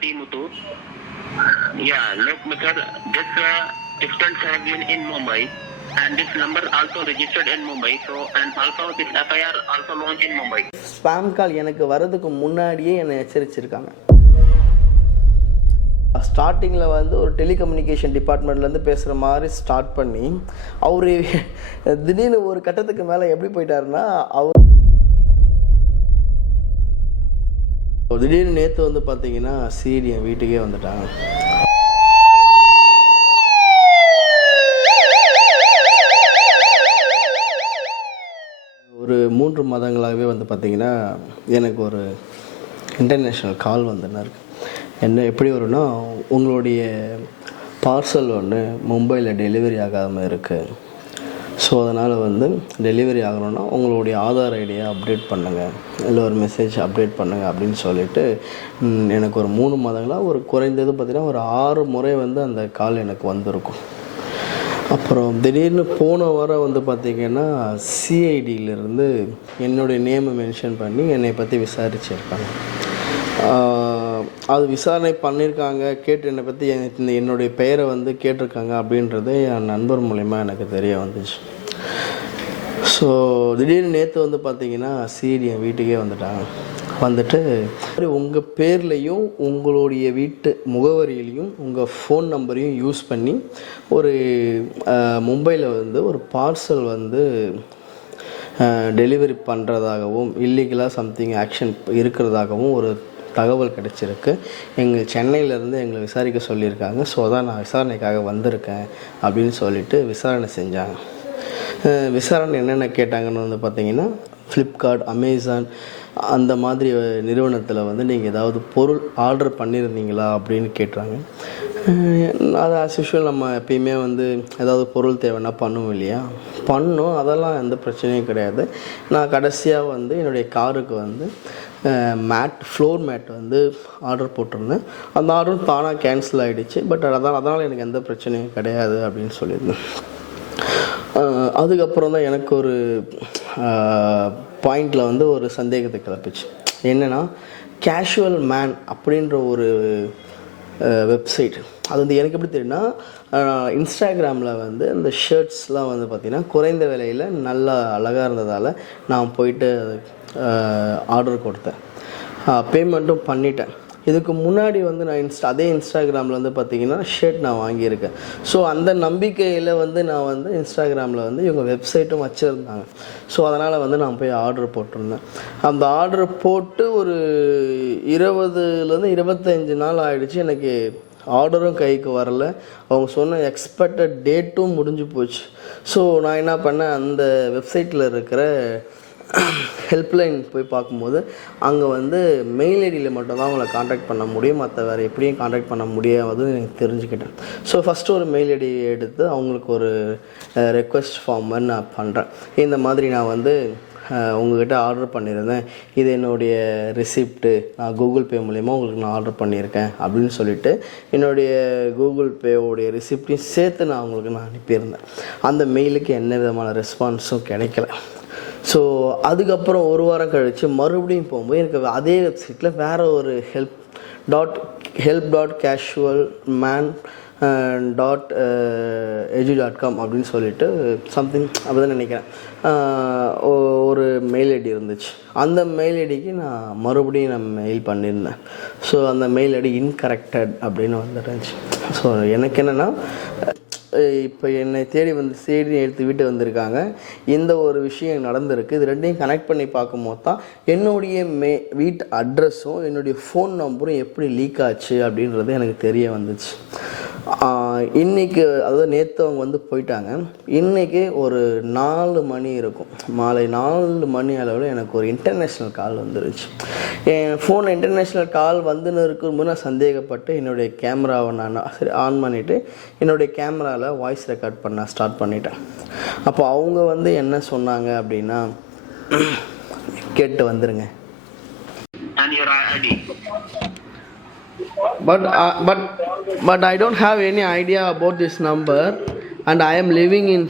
T. Muthu. Yeah, look, Mr. This expense have been in Mumbai, and this number also registered in Mumbai. So, and also this FIR also launched in Mumbai. Spam call எனக்கு வரதுக்கு முன்னாடியே என்னை எச்சரிச்சிருக்காங்க. ஸ்டார்டிங்கில் வந்து ஒரு telecommunication டிபார்ட்மெண்ட்லேருந்து பேசுகிற மாதிரி start பண்ணி அவர் திடீர்னு ஒரு கட்டத்துக்கு மேலே எப்படி போயிட்டாருன்னா, அவர் திடீர்னு நேற்று வந்து பார்த்தீங்கன்னா சிஐடி என் வீட்டுக்கே வந்துட்டாங்க. ஒரு 3 மாதங்களாகவே வந்து பார்த்திங்கன்னா எனக்கு ஒரு இன்டர்நேஷ்னல் கால் வந்துன்னு இருக்குது. என்ன எப்படி வரும்னா, உங்களுடைய பார்சல் ஒன்று மும்பையில் டெலிவரி ஆகாமல் இருக்குது, ஸோ அதனால் வந்து டெலிவரி ஆகணும்னா உங்களுடைய ஆதார் ஐடியை அப்டேட் பண்ணுங்கள், இல்லை ஒரு மெசேஜ் அப்டேட் பண்ணுங்கள் அப்படின்னு சொல்லிவிட்டு எனக்கு ஒரு 3 மாதங்களாக ஒரு குறைந்தது பார்த்திங்கன்னா ஒரு 6 முறை வந்து அந்த கால் எனக்கு வந்திருக்கும். அப்புறம் திடீர்னு போன வாரம் வந்து பார்த்திங்கன்னா சிஐடியிலேருந்து என்னுடைய நேமை மென்ஷன் பண்ணி என்னை பற்றி விசாரிச்சிருக்காங்க. அது விசாரணை பண்ணியிருக்காங்க, கேட்டு என்னை பற்றி என்னுடைய பெயரை வந்து கேட்டிருக்காங்க அப்படின்றது என் நண்பர் மூலிமா எனக்கு தெரிய வந்துச்சு. ஸோ திடீர்னு நேற்று வந்து பார்த்திங்கன்னா சிஐடி என் வீட்டுக்கே வந்துட்டாங்க. வந்துட்டு உங்கள் பேர்லேயும் உங்களுடைய வீட்டு முகவரியிலையும் உங்கள் ஃபோன் நம்பரையும் யூஸ் பண்ணி ஒரு மும்பையில் வந்து ஒரு பார்சல் வந்து டெலிவரி பண்ணுறதாகவும் இல்லீகலாக சம்திங் ஆக்ஷன் இருக்கிறதாகவும் ஒரு தகவல் கிடச்சிருக்கு. எங்கள் சென்னையிலேருந்து எங்களை விசாரிக்க சொல்லியிருக்காங்க. ஸோ அதான் நான் விசாரணைக்காக வந்திருக்கேன் அப்படின்னு சொல்லிட்டு விசாரணை செஞ்சாங்க. விசாரணை என்னென்ன கேட்டாங்கன்னு வந்து பார்த்திங்கன்னா, ஃப்ளிப்கார்ட், அமேசான் அந்த மாதிரி நிறுவனத்தில் வந்து நீங்கள் ஏதாவது பொருள் ஆர்டர் பண்ணியிருந்தீங்களா அப்படின்னு கேட்டாங்க. அது ஆஸ் யூஷுவல் நம்ம எப்பயுமே வந்து ஏதாவது பொருள் தேவைன்னா பண்ணுவோம் இல்லையா, பண்ணோம், அதெல்லாம் எந்த பிரச்சனையும் கிடையாது. நான் கடைசியாக வந்து என்னுடைய காருக்கு வந்து ஃப்ளோர் மேட் வந்து ஆர்டர் போட்டிருந்தேன். அந்த ஆர்டரும் தானாக கேன்சல் ஆகிடுச்சு. பட் அதனால் எனக்கு எந்த பிரச்சனையும் கிடையாது அப்படின்னு சொல்லியிருந்தேன். அதுக்கப்புறம் தான் எனக்கு ஒரு பாயிண்டில் வந்து ஒரு சந்தேகத்தை கிளப்பிச்சு. என்னென்னா, கேஷுவல் மேன் அப்படின்ற ஒரு வெப்சைட். அது வந்து எனக்கு எப்படி தெரியும்னா, இன்ஸ்டாகிராமில் வந்து இந்த ஷர்ட்ஸ்லாம் வந்து பார்த்திங்கன்னா குறைந்த விலையில் நல்லா அழகாக இருந்ததால் நான் போயிட்டு ஆர்டர் கொடுத்தேன். பேமெண்ட்டும் பண்ணிட்டேன். இதுக்கு முன்னாடி வந்து நான் அதே இன்ஸ்டாகிராமில் வந்து பார்த்திங்கன்னா ஷர்ட் நான் வாங்கியிருக்கேன். ஸோ அந்த நம்பிக்கையில் வந்து நான் வந்து இன்ஸ்டாகிராமில் வந்து இவங்க வெப்சைட்டும் வச்சுருந்தாங்க. ஸோ அதனால் வந்து நான் போய் ஆர்டர் போட்டிருந்தேன். அந்த ஆர்டர் போட்டு ஒரு 20லேருந்து 25 நாள் ஆகிடுச்சு. எனக்கு ஆர்டரும் கைக்கு வரல. அவங்க சொன்ன எக்ஸ்பெக்டட் டேட்டும் முடிஞ்சு போச்சு. ஸோ நான் என்ன பண்ணேன், அந்த வெப்சைட்டில் இருக்கிற ஹெல்ப்லைன் போய் பார்க்கும்போது அங்கே வந்து மெயில் ஐடியில் மட்டும்தான் அவங்கள காண்டாக்ட் பண்ண முடியும், மற்ற வேறு எப்படியும் காண்டாக்ட் பண்ண முடியாது எனக்கு தெரிஞ்சுக்கிட்டேன். ஸோ ஃபஸ்ட்டு ஒரு மெயில் ஐடி எடுத்து அவங்களுக்கு ஒரு ரெக்வெஸ்ட் ஃபார்ம் மாதிரி நான் பண்ணுறேன். இந்த மாதிரி நான் வந்து உங்கள்கிட்ட ஆர்டர் பண்ணியிருந்தேன், இது என்னுடைய ரிசிப்ட்டு, நான் கூகுள் பே மூலிமா உங்களுக்கு நான் ஆர்டர் பண்ணியிருக்கேன் அப்படின்னு சொல்லிவிட்டு என்னுடைய கூகுள் பேவோடைய ரிசிப்டையும் சேர்த்து நான் அவங்களுக்கு அனுப்பியிருந்தேன். அந்த மெயிலுக்கு எந்த விதமான ரெஸ்பான்ஸும் கிடைக்கல. ஸோ அதுக்கப்புறம் ஒரு வாரம் கழித்து மறுபடியும் போகும்போது எனக்கு அதே வெப்சைட்டில் வேறு ஒரு help.casualman.edu.com அப்படின்னு சொல்லிட்டு சம்திங் அப்படி தான் நினைக்கிறேன் ஒரு மெயில் ஐடி இருந்துச்சு. அந்த மெயில் ஐடிக்கு நான் மறுபடியும் மெயில் பண்ணியிருந்தேன். ஸோ அந்த மெயில் ஐடி இன்கரெக்டட் அப்படின்னு வந்துருந்துச்சு. ஸோ எனக்கு என்னென்னா, இப்போ என்னை தேடி வந்து எடுத்து வீட்டு வந்திருக்காங்க. இந்த ஒரு விஷயம் நடந்திருக்கு. இது ரெண்டையும் கனெக்ட் பண்ணி பார்க்கும்போது தான் என்னுடைய வீட்டு அட்ரஸும் என்னுடைய ஃபோன் நம்பரும் எப்படி லீக் ஆச்சு அப்படின்றது எனக்கு தெரிய வந்துச்சு. இன்றைக்கி, அதாவது நேற்று அவங்க வந்து போயிட்டாங்க. இன்றைக்கி ஒரு 4 மணி இருக்கும், மாலை 4 மணி அளவில் எனக்கு ஒரு இன்டர்நேஷ்னல் கால் வந்துருச்சு. என் ஃபோன் இன்டர்நேஷ்னல் கால் வந்துன்னு இருக்கும்போது நான் சந்தேகப்பட்டு என்னுடைய கேமராவை நான் ஆன் பண்ணிவிட்டு என்னுடைய கேமராவில் வாய்ஸ் ரெக்கார்ட் பண்ண ஸ்டார்ட் பண்ணிட்டேன். அப்போ அவங்க வந்து என்ன சொன்னாங்க அப்படின்னா, கேட்டு வந்துருங்க. But I don't have any idea about this number, and I am living in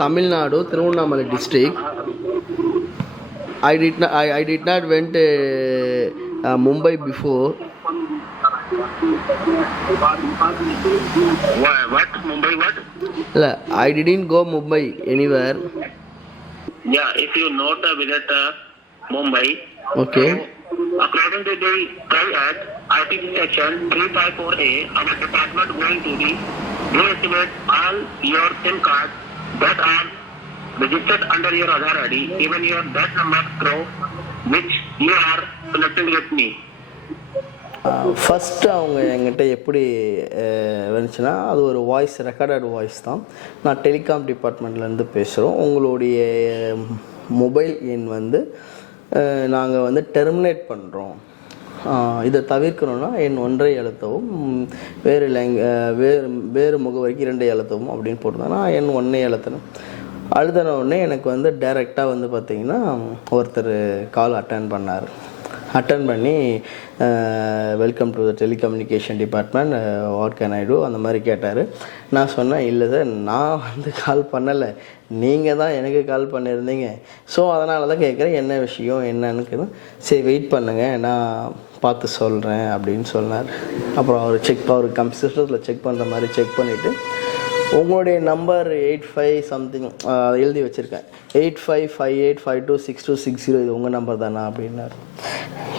Tamil Nadu, Tirunelveli district. I did not went Mumbai before. What? Mumbai what? இல்லை, I didn't go Mumbai anywhere. Yeah, if you not visit Mumbai. Okay. So, according to the Act, Article Section 354A, our department going to be deactivate all your SIM cards that are registered under your Aadhaar ID, even your that number through which you are connecting with me. First அவங்க என்கிட்ட எப்படி வந்துச்சுன்னா, அது ஒரு voice, recorded voice தான். நான் telecom டிபார்ட்மெண்ட்லேருந்து பேசுகிறோம். உங்களுடைய மொபைல் எண் வந்து நாங்கள் வந்து டெர்மினேட் பண்ணுறோம். இதை தவிர்க்கணுன்னா எண் 1 அழுத்தவும், வேறு முகவரிக்கு 2 அழுத்தவும் அப்படின்னு போட்டிருந்தேன்னா எண் 1 அழுத்தின உடனே எனக்கு வந்து டைரெக்டாக வந்து பார்த்திங்கன்னா ஒருத்தர் கால் அட்டன் பண்ணி welcome to the telecommunication department, what can I do அந்த மாதிரி கேட்டார். நான் சொன்னேன், இல்லை சார், நான் வந்து கால் பண்ணலை, நீங்கள் தான் எனக்கு கால் பண்ணியிருந்தீங்க. ஸோ அதனால தான் கேட்குறேன், என்ன விஷயம் என்னன்னு. சரி வெயிட் பண்ணுங்கள், நான் பார்த்து சொல்கிறேன் அப்படின்னு சொன்னார். அப்புறம் அவர் கம்ப்யூட்டரில் செக் பண்ணுற மாதிரி செக் பண்ணிவிட்டு, உங்களுடைய நம்பர் 85 சம்திங் எழுதி வச்சுருக்கேன், 8558526260, இது உங்கள் நம்பர் தானா அப்படின்னாரு.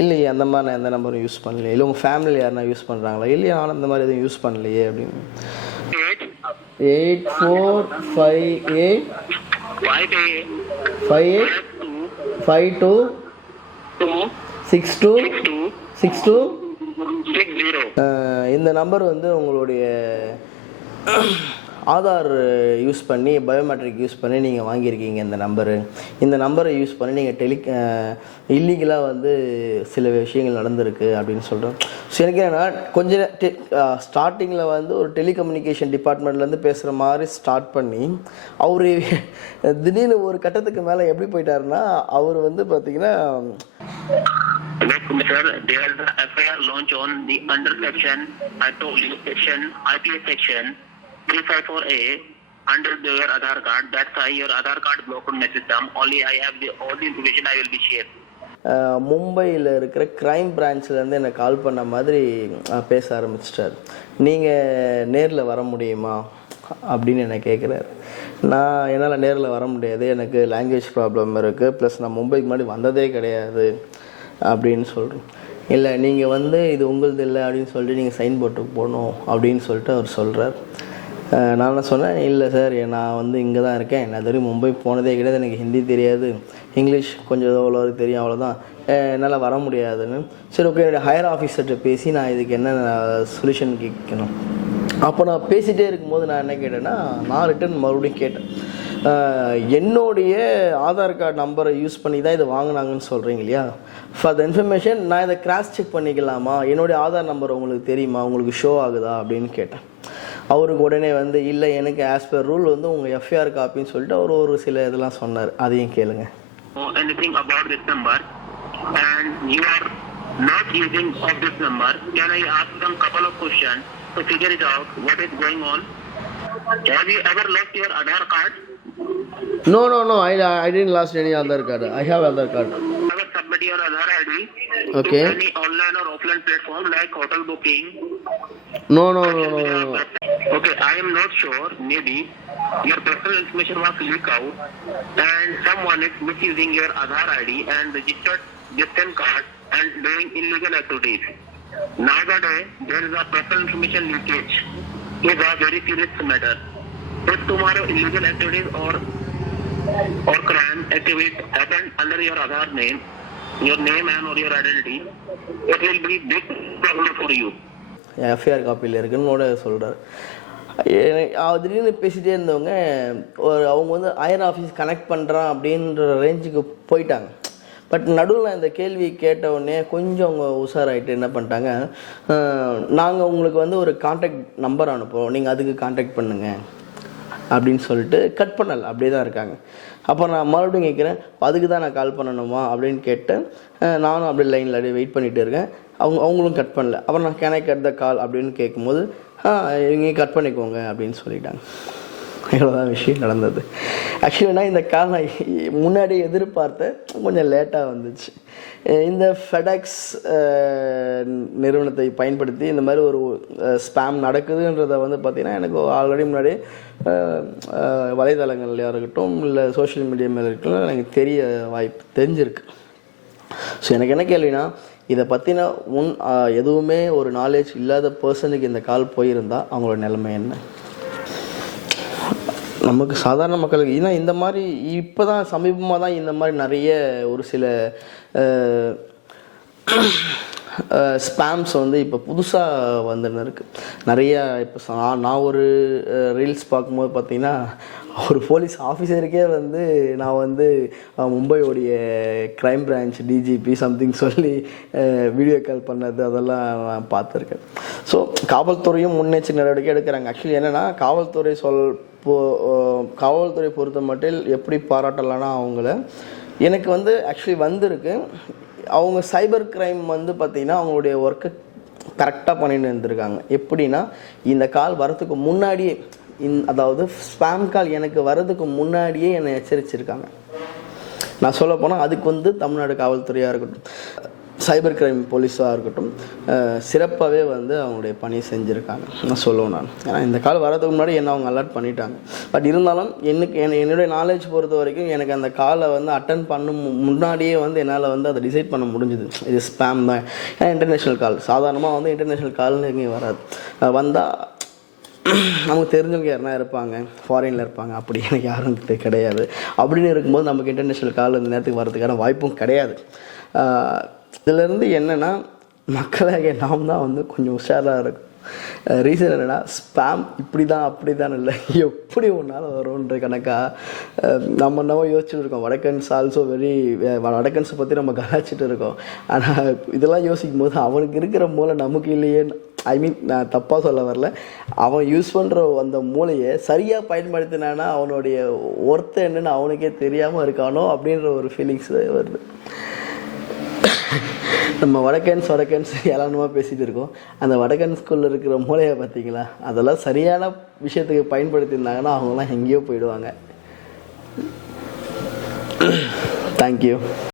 இல்லையே, அந்த மாதிரி நான் எந்த நம்பரும் யூஸ் பண்ணலையே. இல்லை உங்கள் ஃபேமிலி யாருனா யூஸ் பண்ணுறாங்களா? இல்லையா, நான் அந்த மாதிரி எதுவும் யூஸ் பண்ணலையே அப்படின்னு. 8458526260. இந்த நம்பர் வந்து உங்களுடைய ஆதார் யூஸ் பண்ணி, பயோமெட்ரிக் யூஸ் பண்ணி நீங்கள் வாங்கியிருக்கீங்க. இந்த நம்பரை யூஸ் பண்ணி நீங்கள் இல்லீகலாக வந்து சில விஷயங்கள் நடந்திருக்கு அப்படின்னு சொல்கிறோம். ஸோ எனக்கு என்னென்னா, கொஞ்சம் ஸ்டார்டிங்கில் வந்து ஒரு டெலிகம்யூனிகேஷன் டிபார்ட்மெண்ட்லேருந்து பேசுகிற மாதிரி ஸ்டார்ட் பண்ணி, அவர் திடீர்னு ஒரு கட்டத்துக்கு மேலே எப்படி போயிட்டாருன்னா, அவர் வந்து பார்த்தீங்கன்னா, Sir, there is a FIR launch on the under section, I told you, section, IPS section 354A, under your Aadhaar card. That's why your Aadhaar card blocked on my system. Only I have all the information I will be share. மும்பையில் இருக்கிற crime பிரான்ச்லேருந்து என்னை கால் பண்ண மாதிரி பேச ஆரம்பிச்சிட்டார். நீங்கள் நேரில் வர முடியுமா அப்படின்னு என்னை கேட்குறாரு. என்னால் நேரில் வர முடியாது, எனக்கு லாங்குவேஜ் ப்ராப்ளம் இருக்குது, ப்ளஸ் நான் மும்பைக்கு முன்னாடி வந்ததே கிடையாது அப்படின்னு சொல்கிறேன். இல்லை, நீங்கள் வந்து இது உங்களது இல்லை அப்படின்னு சொல்லிட்டு நீங்கள் சைன் போட்டு போகணும் அப்படின்னு சொல்லிட்டு அவர் சொல்கிறார். நான் சொன்னேன், இல்லை சார், நான் வந்து இங்கே தான் இருக்கேன், நான் இதுவரைக்கும் மும்பை போனதே கிடையாது, எனக்கு ஹிந்தி தெரியாது, இங்கிலீஷ் கொஞ்சம் எவ்வளோ தெரியும், அவ்வளோதான், என்னால் வர முடியாதுன்னு. சரி ஓகே, என்னுடைய ஹையர் ஆஃபீஸர்கிட்ட பேசி நான் இதுக்கு என்ன சொல்யூஷன் கேட்கணும். அப்போ நான் பேசிகிட்டே இருக்கும்போது நான் என்ன கேட்டேன்னா, நான் ரிட்டன் மறுபடியும் கேட்டேன், என்னுடைய ஆதார் கார்டு நம்பரை யூஸ் பண்ணி தான் இதை வாங்கினாங்கன்னு சொல்கிறீங்க இல்லையா, ஃபார் த இன்ஃபர்மேஷன் நான் இதை கிராஸ் செக் பண்ணிக்கலாமா, என்னுடைய ஆதார் நம்பர் உங்களுக்கு தெரியுமா, உங்களுக்கு ஷோ ஆகுதா அப்படின்னு கேட்டேன். அவருக்கு உடனே வந்து, இல்லை எனக்கு ஆஸ் பர் ரூல் வந்து உங்கள் எஃப்ஐஆர் காப்பின்னு சொல்லிட்டு அவர் ஒரு சில இதெல்லாம் சொன்னார். அதையும் கேளுங்க. Anything about this number and you are not using of this number, can I ask some couple of questions to figure it out what is going on? Have you ever lost your Aadhaar card? No, I didn't lost any Aadhaar card. I have Aadhaar card. Ever submit your Aadhaar ID Okay. to any online or offline platform like hotel booking? No. Okay, I am not sure. Maybe your personal information was leaked out and someone is misusing your Aadhaar ID and registered the SIM card and doing illegal activities. Nowadays, there is a personal information leakage. It's a very serious matter. If tomorrow illegal activities or crime activities happen under your Aadhaar name, your name and or your identity, it will be big problem for you. FIR காப்பியில் இருக்குன்னு சொல்கிறார். திடீர்னு பேசிகிட்டே இருந்தவங்க அவங்க வந்து higher office connect பண்ணுறான் அப்படின்ற ரேஞ்சுக்கு போயிட்டாங்க. பட் நடுவில் இந்த கேள்வி கேட்டவுடனே கொஞ்சம் அவங்க உஷாராயிட்டு என்ன பண்ணிட்டாங்க, நாங்கள் உங்களுக்கு வந்து ஒரு கான்டாக்ட் நம்பர் அனுப்புகிறோம், நீங்கள் அதுக்கு கான்டாக்ட் பண்ணுங்கள் அப்படின்னு சொல்லிட்டு கட் பண்ணலை, அப்படியே தான் இருக்காங்க. அப்போ நான் மறுபடியும் கேட்குறேன், அதுக்கு தான் நான் கால் பண்ணணுமா அப்படின்னு கேட்டேன். நானும் அப்படியே லைனில் அப்படியே வெயிட் பண்ணிகிட்டு இருக்கேன். அவங்களும் கட் பண்ணல. அப்புறம் நான் கேன் ஐ கட் த கால் அப்படின்னு கேட்கும்போது, நீங்கள் கட் பண்ணிக்கோங்க அப்படின்னு சொல்லிட்டாங்க. இவ்வளோதான் விஷயம் நடந்தது. ஆக்சுவலி நான் இந்த கால் நான் முன்னாடி எதிர்பார்த்தேன், கொஞ்சம் லேட்டாக வந்துச்சு. இந்த ஃபெடெக்ஸ் நிறுவனத்தை பயன்படுத்தி இந்த மாதிரி ஒரு ஸ்பேம் நடக்குதுன்றதை வந்து பார்த்திங்கன்னா எனக்கு ஆல்ரெடி முன்னாடி வலைதளங்கள்லையாக இருக்கட்டும் இல்லை சோஷியல் மீடியா மேலே இருக்கட்டும் எனக்கு தெரிஞ்சிருக்கு. ஸோ எனக்கு என்ன கேள்வினா, இதை பற்றின எதுவுமே ஒரு நாலேஜ் இல்லாத பர்சனுக்கு இந்த கால் போயிருந்தால் அவங்களோட நிலைமை என்ன? நமக்கு சாதாரண மக்களுக்கு ஏன்னா இந்த மாதிரி இப்போ தான் சமீபமாக தான் இந்த மாதிரி நிறைய ஒரு சில ஸ்பேம்ஸ் வந்து இப்போ புதுசாக வந்துன்னு இருக்குது நிறையா. இப்போ நான் ஒரு ரீல்ஸ் பார்க்கும்போது பார்த்திங்கன்னா ஒரு போலீஸ் ஆஃபீஸருக்கே வந்து நான் வந்து மும்பையோடைய க்ரைம் பிரான்ச் டிஜிபி சம்திங் சொல்லி வீடியோ கால் பண்ணது அதெல்லாம் நான் பார்த்துருக்கேன். ஸோ காவல்துறையும் முன்னெச்சரிக்கை நடவடிக்கை எடுக்கிறாங்க. ஆக்சுவலி என்னென்னா காவல்துறை பொறுத்த மட்டும் எப்படி பாராட்டலான்னா அவங்கள எனக்கு வந்து ஆக்சுவலி வந்திருக்கு. அவங்க சைபர் க்ரைம் வந்து பார்த்திங்கன்னா அவங்களுடைய ஒர்க்கை கரெக்டாக பண்ணிட்டு இருந்திருக்காங்க. எப்படின்னா இந்த கால் வரதுக்கு முன்னாடியே அதாவது ஸ்பேம் கால் எனக்கு வர்றதுக்கு முன்னாடியே என்னை எச்சரிச்சிருக்காங்க. நான் சொல்ல போனால் அதுக்கு வந்து தமிழ்நாடு காவல்துறையாக இருக்கட்டும் சைபர் க்ரைம் போலீஸாக இருக்கட்டும் சிறப்பாகவே வந்து அவங்களுடைய பணி செஞ்சுருக்காங்க நான் சொல்லுவேன். நான் ஏன்னா இந்த கால் வரதுக்கு முன்னாடி என்ன அவங்க அலர்ட் பண்ணிட்டாங்க. பட் இருந்தாலும் என்னுடைய நாலேஜ் பொறுத்த வரைக்கும் எனக்கு அந்த காலை வந்து அட்டன் பண்ணும் முன்னாடியே வந்து என்னால் வந்து அதை டிசைட் பண்ண முடிஞ்சுது இது ஸ்பேம் தான். ஏன்னா இன்டர்நேஷ்னல் கால் சாதாரணமாக வந்து இன்டர்நேஷ்னல் கால்னு எங்கேயும் வராது. வந்தால் நமக்கு தெரிஞ்சவங்க யாருனா இருப்பாங்க, ஃபாரினில் இருப்பாங்க, அப்படி எனக்கு யாரும் கிடையாது. அப்படின்னு இருக்கும்போது நமக்கு இன்டர்நேஷ்னல் கால் இந்த நேரத்துக்கு வரதுக்கான வாய்ப்பும் கிடையாது. இதிலேருந்து என்னென்னா மக்களாக நாம் தான் வந்து கொஞ்சம் உஷாராக இருக்கும். ரீசன் என்னென்னா ஸ்பேம் இப்படி தான் அப்படி தான் இல்லை எப்படி ஒன்றால் வரும்ன்ற கணக்காக நம்ம யோசிச்சுட்டு இருக்கோம். வடக்கன்ஸ் ஆல்சோ வடக்கன்ஸை பற்றி நம்ம கலாச்சிட்டு இருக்கோம். ஆனால் இதெல்லாம் யோசிக்கும் போது அவனுக்கு இருக்கிற மூளை நமக்கு இல்லையேன்னு நான் தப்பாக சொல்ல வரல. அவன் யூஸ் பண்ணுற அந்த மூளையை சரியாக பயன்படுத்தினானா அவனுடைய ஒர்த்து என்னன்னு அவனுக்கே தெரியாமல் இருக்கானோ அப்படின்ற ஒரு ஃபீலிங்ஸ் வருது. நம்ம வடக்கன்ஸ் ஏளனமாக பேசிகிட்டு இருக்கோம். அந்த வடக்கன்ஸ்குள்ளே இருக்கிற மூளையை பார்த்தீங்களா, அதெல்லாம் சரியான விஷயத்துக்கு பயன்படுத்தியிருந்தாங்கன்னா அவங்களாம் எங்கேயோ போயிடுவாங்க. தேங்க்யூ.